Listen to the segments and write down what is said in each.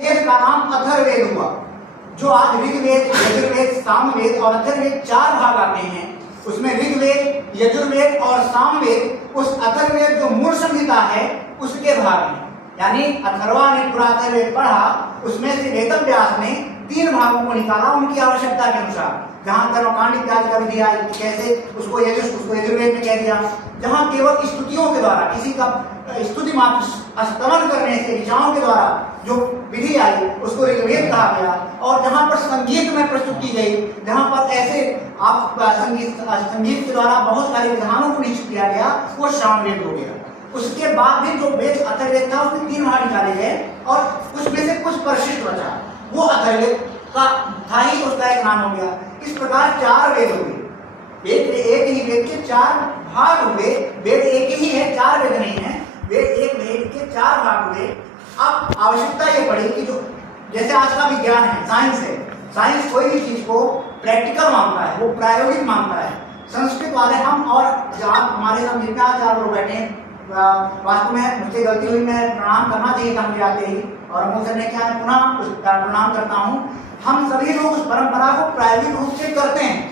वेद का नाम अथर्ववेद हुआ। जो आज ऋग्वेद, यजुर्वेद, सामवेद और अथर्ववेद 4 भाग आते हैं, उसमें ऋग्वेद, यजुर्वेद और सामवेद उस अथर्ववेद जो मूल संहिता है उसके भाग हैं। यानी अथर्वा ने पूरा अथर्ववेद पढ़ा, उसमें से वेदव्यास ने 3 भागों को निकाला उनकी आवश्यकता के अनुसार। जहां कर्मकांड इत्यादि का विधि आई, कैसे उसको यजुर्वेद में कह दिया। जहां केवल स्तुतियों के द्वारा, किसी का स्तुति मात्र स्तमन करने से, ऋचाओं के द्वारा जो विधि आई उसको ऋग्वेद कहा गया। और जहां पर संगीत में प्रस्तुत की गई, जहां पर ऐसे आप संगीत के द्वारा बहुत सारे विधानों को निश्चित किया गया, वो सामवेद हो गया। उसके बाद भी जो वेद अथर्ववेद था उसमें 3 भाग निकाले गए और उसमें से कुछ परिशिष्ट बचा, वो अथर्ववेद का था ही, उसका एक नाम हो गया। इस प्रकार 4 वेद हो गए। एक ही वेद के 4 भाग हुए। वेद एक ही है, 4 वेद नहीं है। वेद एक वेद के 4 भाग हुए। अब आवश्यकता ये पड़ी कि जो जैसे आज का विज्ञान है, साइंस है, साइंस कोई भी चीज को प्रैक्टिकल मानता है, वो प्रायोगिक मानता है। संस्कृत वाले हम और हमारे साथ जितना 4 लोग बैठे हैं, वास्तव में मुझसे गलती हुई, मैं प्रणाम करना चाहिए था मुझे आते ही, और अमोल सर ने क्या, मैं पुनः प्रणाम करता हूँ। हम सभी लोग उस परंपरा को प्रायोगिक रूप से करते हैं।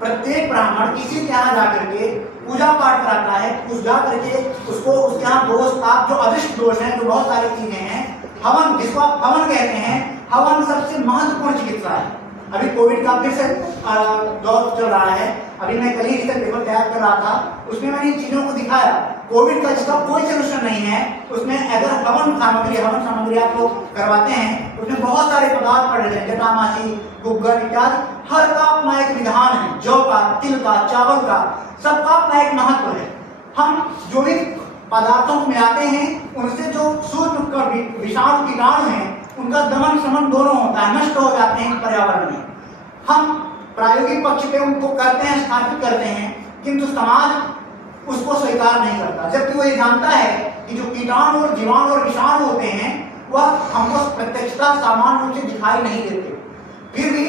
प्रत्येक ब्राह्मण किसी के यहाँ जाकर के पूजा पाठ कराता है, पूजा करके उसको उसके यहाँ दोष पाप, जो अदृष्ट दोष हैं, जो बहुत सारी चीजें हैं, हवन, जिसको आप हवन कहते हैं, हवन सबसे महत्वपूर्ण चिकित्सा है। अभी कोविड का फिर से दौर चल रहा है। अभी मैं कल ही रिसर्च पेपर तैयार कर रहा था, उसमें मैंने इन चीजों को दिखाया। कोविड का जिसका कोई सोल्यूशन नहीं है, उसमें अगर हवन सामग्री आप लोग करवाते हैं, उसमें बहुत सारे पदार्थ पड़ रहे हैं, जटामासी, गुग्गल इत्यादि। हर का अपना एक विधान है, जौ का, तिल का, चावल का, सबका अपना एक महत्व है। हम जो भी पदार्थों को मिलाते हैं, उनसे जो सूक्ष्म विषाणु कीटाणु हैं, उनका दमन शमन दोनों होता है, नष्ट हो जाते हैं पर्यावरण में। हम प्रायोगिक पक्ष पे उनको करते हैं, स्थापित करते हैं, किंतु समाज उसको स्वीकार नहीं करता। जबकि वो ये जानता है कि जो कीटाणु और जीवाणु और विषाणु होते हैं वह हमको प्रत्यक्षता सामान्य रूप से दिखाई नहीं देते। फिर भी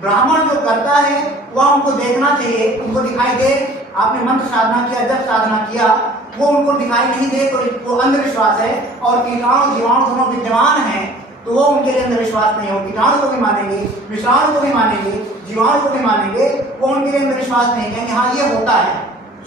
ब्राह्मण जो करता है वह उनको देखना चाहिए, उनको दिखाई दे। आपने मंत्र साधना किया, जब साधना किया, वो उनको दिखाई नहीं दे तो वो अंधविश्वास है। और कीटाणु जीवाणु दोनों विद्यमान हैं तो वो उनके लिए अंधविश्वास नहीं हो। कीटाणु को भी मानेंगे, विषाणु को भी मानेंगे, जीवाणु को भी मानेंगे, वो उनके लिए अंधविश्वास नहीं कहेंगे हाँ ये होता है,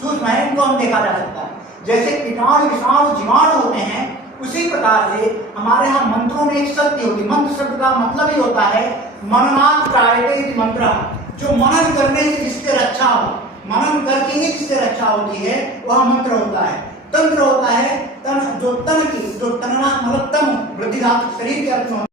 सूक्ष्म है, इनको हम देखा जा सकता है। जैसे कीटाणु विषाणु जीवाणु होते हैं, उसी प्रकार से हमारे यहाँ मंत्रों में एक शक्ति होती है। मंत्र शब्द का मतलब ही होता है मननात् त्रायते इति मंत्र, जो मनन करने से जिससे रक्षा हो, मनन करके ही जिससे रक्षा होती है वह मंत्र होता है। तंत्र होता है तन, जो तन की, जो तनना मतलब तन वृद्धि धातु शरीर के अर्थ में